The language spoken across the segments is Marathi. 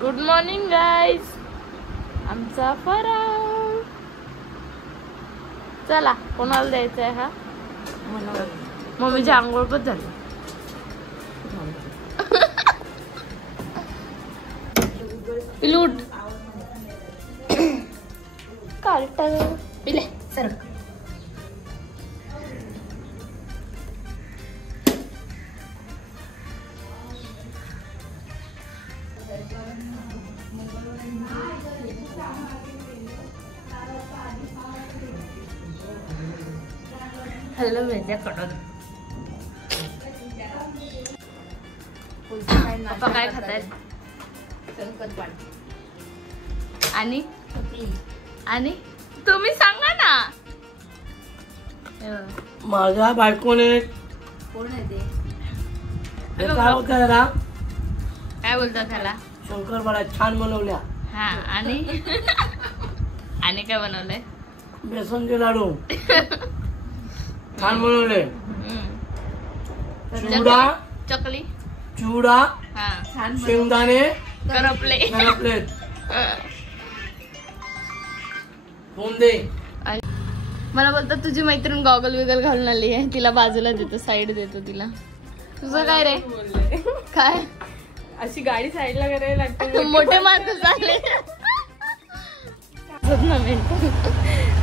Good morning guys. आमचा फराळ. चला कोणाला द्यायचा आहे हा? मम्मीची आंघोळ पण झाली. पिलूट कार्ट पिले सर. हॅलो वेद्याकडून पप्पा काय खातायत? आणि आणि तुम्ही सांगा ना. माझ्या बायकोने कोण आहे ते? काय बोलता काय बोलतात त्याला? शंकरपाळ्या छान बनवल्या. हा आणि आणि काय बनवलंय? बेसनचे लाडू छान बनवले. चिवडा चकली चिवडा शेंगदाणे करपले. मला बोलतात तुझी मैत्रीण गॉगल विगल घालून आली आहे, तिला बाजूला देतो, साईड देतो तिला. तुझं काय रे? काय अशी गाडी साईडला करायला लागते. मोठे मार्क झाले.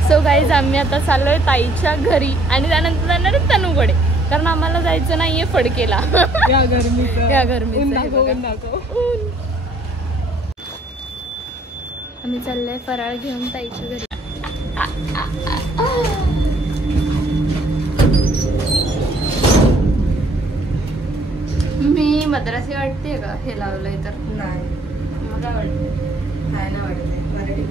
सो गाईज आम्ही आता चाललोय ताईच्या घरी आणि त्यानंतर जाणार आहे तनूकडे, कारण आम्हाला जायचं नाहीये फडकेला. या गरमीचं आम्ही चाललोय फराळ घेऊन ताईच्या घरी. मी मद्रासी वाटते का हे लावलंय तर? नाही मला वाटते काय नाही वाटत. मराठी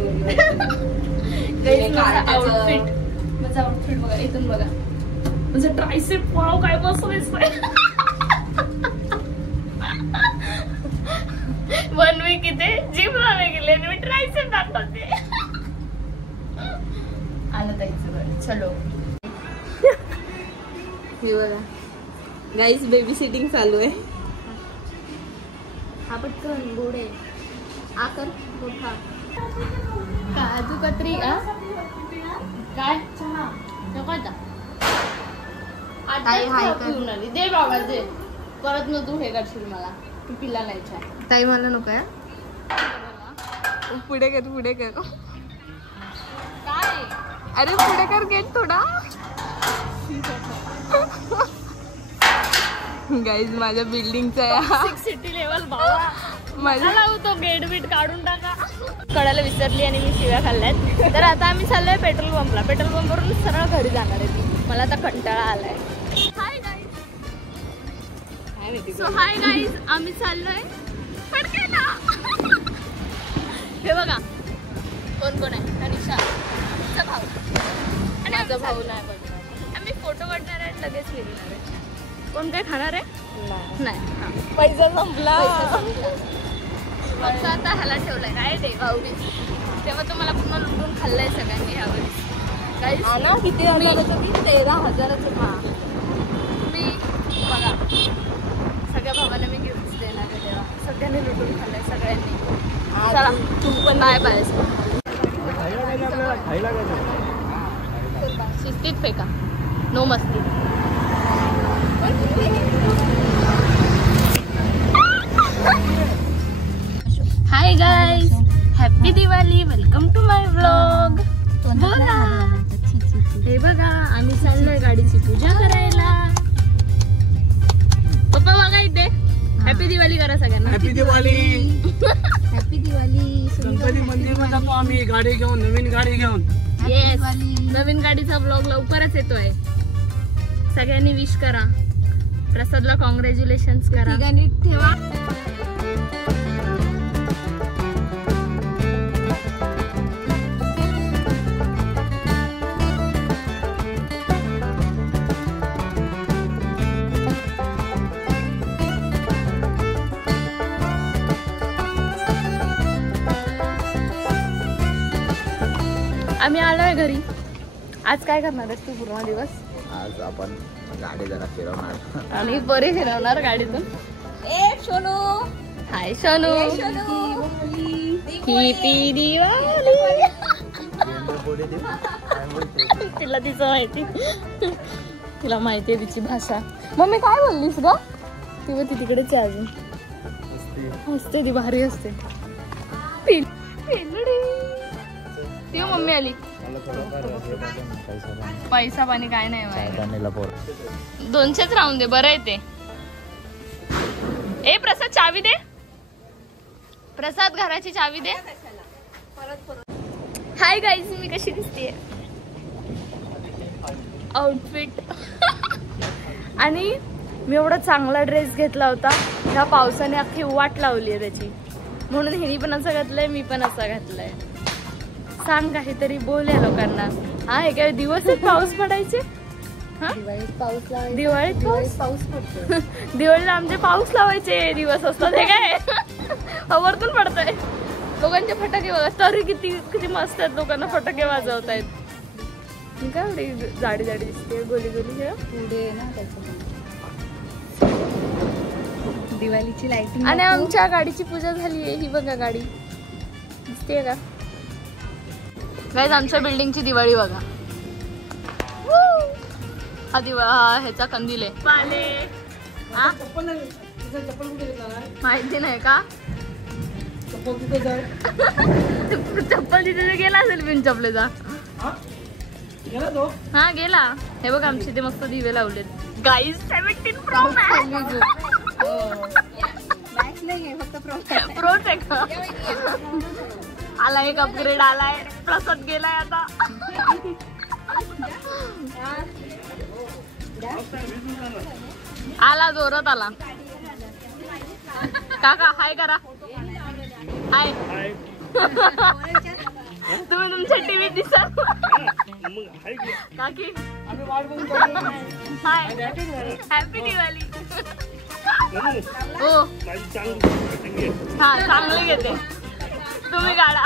आउटफिट माझा आउटफिट बघा, इथून बघा माझं ट्रायसेप. वाव काय मस्त दिसतंय. 1 वीक इथे जिम लावले गेले आणि मी ट्रायसेप दाखवते. आलं ताईचं बरं. चलो हे बघा गाईज बेबी सिटिंग चालू आहे. हा पटकन गोडे आकर मोठा काजू कतरी. काय पिऊन आली. दे बाबा दे. परत न तू हे करशील मला. तू पिला नाही छान. ताई मला नको आहे. पुढे कर पुढे कर. काय अरे पुढे कर गेट थोडा. गाईज माझ्या बिल्डिंगचा सिटी लेवल बाबा माझा लावतो. गेट बीट काढून टाका. कळायला विसरली आणि मी शिव्या खाल्ल्यात. तर आता आम्ही चाललोय पेट्रोल पंपला. पेट्रोल पंपवरून सरळ घरी जाणार आहे ती. मला आता कंटाळा आलाय. Hi guys. So hi guys आम्ही चाललोय फडकेला. हे बघा कोण कोण आहे? अनिशा तिचा भाऊ आणि माझा भाऊ नाही बघणार. आम्ही फोटो काढणार आहे लगेच निघणार आहे. कोण काय खाणार आहे? नाही. पैसा संपला. फक्त आता ह्याला ठेवलंय काय ते भाऊने. तेव्हा तो मला पूर्ण लुटून खाल्लंय सगळ्यांनी ह्यावेळेस. काही ना किती हजाराचं? 13,000चं. हां मी बघा सगळ्या भावाला मी गिफ्ट देणार आहे तेव्हा. सगळ्यांनी लुटून खाल्लंय सगळ्यांनी. चला तू पण बाय बाय. शिस्तीत फेका. नो मस्ती. Hi guys happy Diwali. Welcome to my vlog. बोला. हे बघा आम्ही चाललोय गाडीची पूजा करायला. पप्पा बघा इथे. हॅपी दिवाळी करा सगळ्यांना. हॅपी दिवाळी. हॅपी दिवाळी. गणपती मंदिरला जातो आम्ही गाडी घेऊन, नवीन गाडी घेऊन. येस नवीन गाडीचा ब्लॉग लवकरच येतोय. सगळ्यांनी विश करा. प्रसादला कॉंग्रॅच्युलेशन्स करा. ठेवा. आम्ही आलोय घरी. आज काय करणार आहेस तू पूर्ण दिवस? आज आपण गाडी जरा फिरवणार आणि बरे फिरवणार गाडीतून. ए सोनू. हाय सोनू. हॅपी दिवाळी. तिला तिचं माहिती, तिला माहिती आहे तिची भाषा. मम्मी काय बोललीस ग? ती तिकडेच आहे अजून. असते ती भारी असते. ती मम्मी आली. पैसा पाणी काय नाही, 200च राहून दे. बरं आहे ते. ए प्रसाद चावी दे. प्रसाद घराची चावी दे. हाय गाईज, मी कशी दिसते आउटफिट. आणि मी एवढा चांगला ड्रेस घेतला होता, ह्या पावसाने अख्खी वाट लावली आहे त्याची. म्हणून हिनी पण असं घातलंय, मी पण असं घातलंय. सांग काहीतरी, बोल या लोकांना. हा हे काय दिवस पाऊस पडायचे? दिवाळीत पाऊस पडतो. दिवाळीला आमचे पाऊस लावायचे दिवस असतात. हे काय वरतून पडतंय. लोकांचे फटाके बघा तरी किती किती मस्त आहेत. लोकांना फटाके वाजवतायत. मी काय एवढी जाडी जाडी दिसते, गोली गोली पुढे ना दिवाळीची लाइटिंग. आणि आमच्या गाडीची पूजा झाली आहे. ही बघा गाडी दिसते का गाईज? आमच्या बिल्डिंगची दिवाळी बघा. हा ह्याचा कंदील आहे. माहिती नाही का? चप्पल तिथे गेला असेल बिन चपलेचा. हा गेला. हे बघ आमचे ते मस्त दिवे लावलेत. Guys 17 pro max. प्रोटेक्ट आला, एक अपग्रेड आलाय. प्रसाद गेलाय आता. आला जोरात आला. काका हाय करा. हाय. तुम्ही तुमच्या टीव्हीत दिसा. काकी हाय. हॅपी दिवाळी. हो हा चांगले घेते. तुम्ही काढा.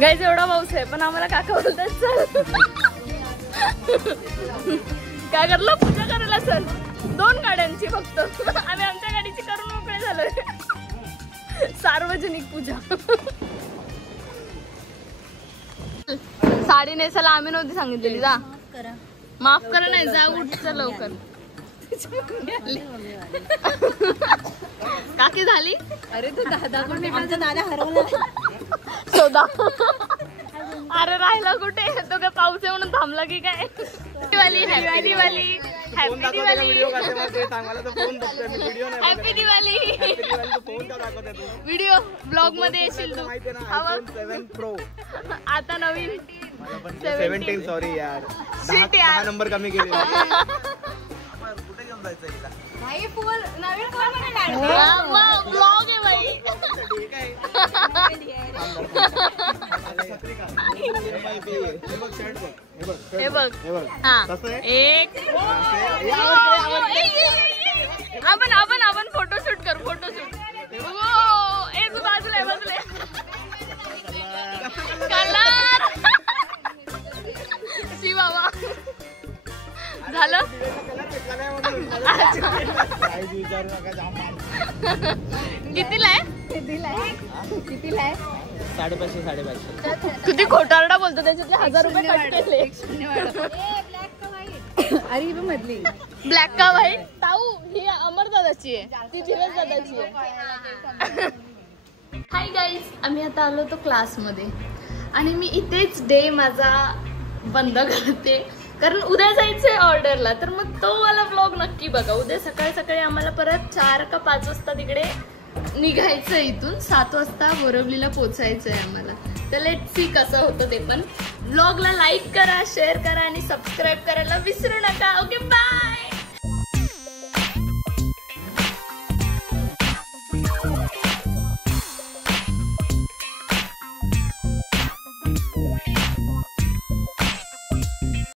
गाईज एवढा पाऊस आहे पण आम्हाला काका बोलतात चल. काय करलं? पूजा करायला सर 2 गाड्यांची फक्त. आम्ही आमच्या गाडीची करून मोकळे झालोय. सार्वजनिक पूजा. साडी नेसायला आम्ही नव्हती सांगितलेली. जा माफ करा. नाही जा उठ लवकर. काकी झाली? अरे तू दादा आमचा दादा हरवला. शोधा. अरे राहिला कुठे? तो काय पाऊस आहे म्हणून थांबला की काय? Diwali happy Diwali. Happy Diwali. Happy Diwali. Video blog मध्ये येशील तू. 7 प्रो आता नवीन 17. सॉरी यार, शिट यार, नंबर कमी केले. कुठे घेऊन जायचं हिला? भाई फुल नवीन ब्लॉग आहे भाई. हे बघ हा एक. आपण फोटोशूट करू. फोटोशूट. ए तू बाजूला बाजूला कलर. शी बाबा झालं. कितीला आहे? 550. किती खोटारडा बोलतो. त्याच्यातले 1000 रुपये कट केले. अरे ही मधली ब्लॅक का व्हाईट? ताऊ ही अमर दादाची आहे, ती धीरज दादाची आहे. हाय गाईज, आम्ही आता आलो होतो क्लासमध्ये आणि मी इथेच डे माझा बंद करते कारण उद्या जायचंय ऑर्डरला. तर मग तो वाला व्लॉग नक्की बघा. उद्या सकाळी सकाळी आम्हाला परत 4 का 5 वाजता तिकडे निघायचंय. इथून 7 वाजता बोरवलीला पोचायचंय आम्हाला. तर लेट्स सी कसं होतं ते. पण व्लॉगला लाईक करा, शेअर करा आणि सबस्क्राईब करायला विसरू नका. Okay bye.